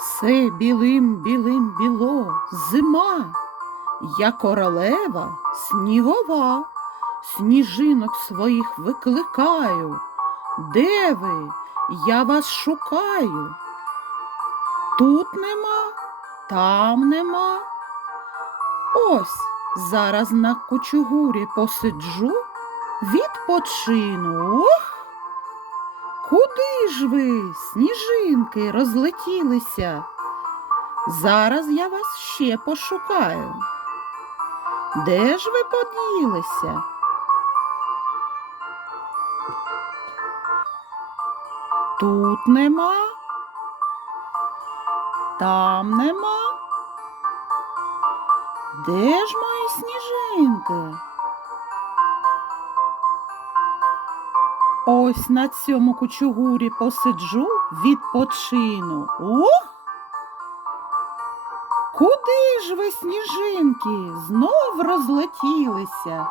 Все білим білим біло, зима, я королева снігова, сніжинок своїх викликаю. Де ви? Я вас шукаю. Тут нема, там нема. Ось зараз на кучугурі посиджу, відпочину. Ох! Куди ж ви, сніжинки, розлетілися? Зараз я вас ще пошукаю. Де ж ви поділися? Тут нема, там нема. Де ж мої сніжинки? Ось на цьому кучугурі посиджу, відпочину. О! Куди ж ви, сніжинки, знов розлетілися?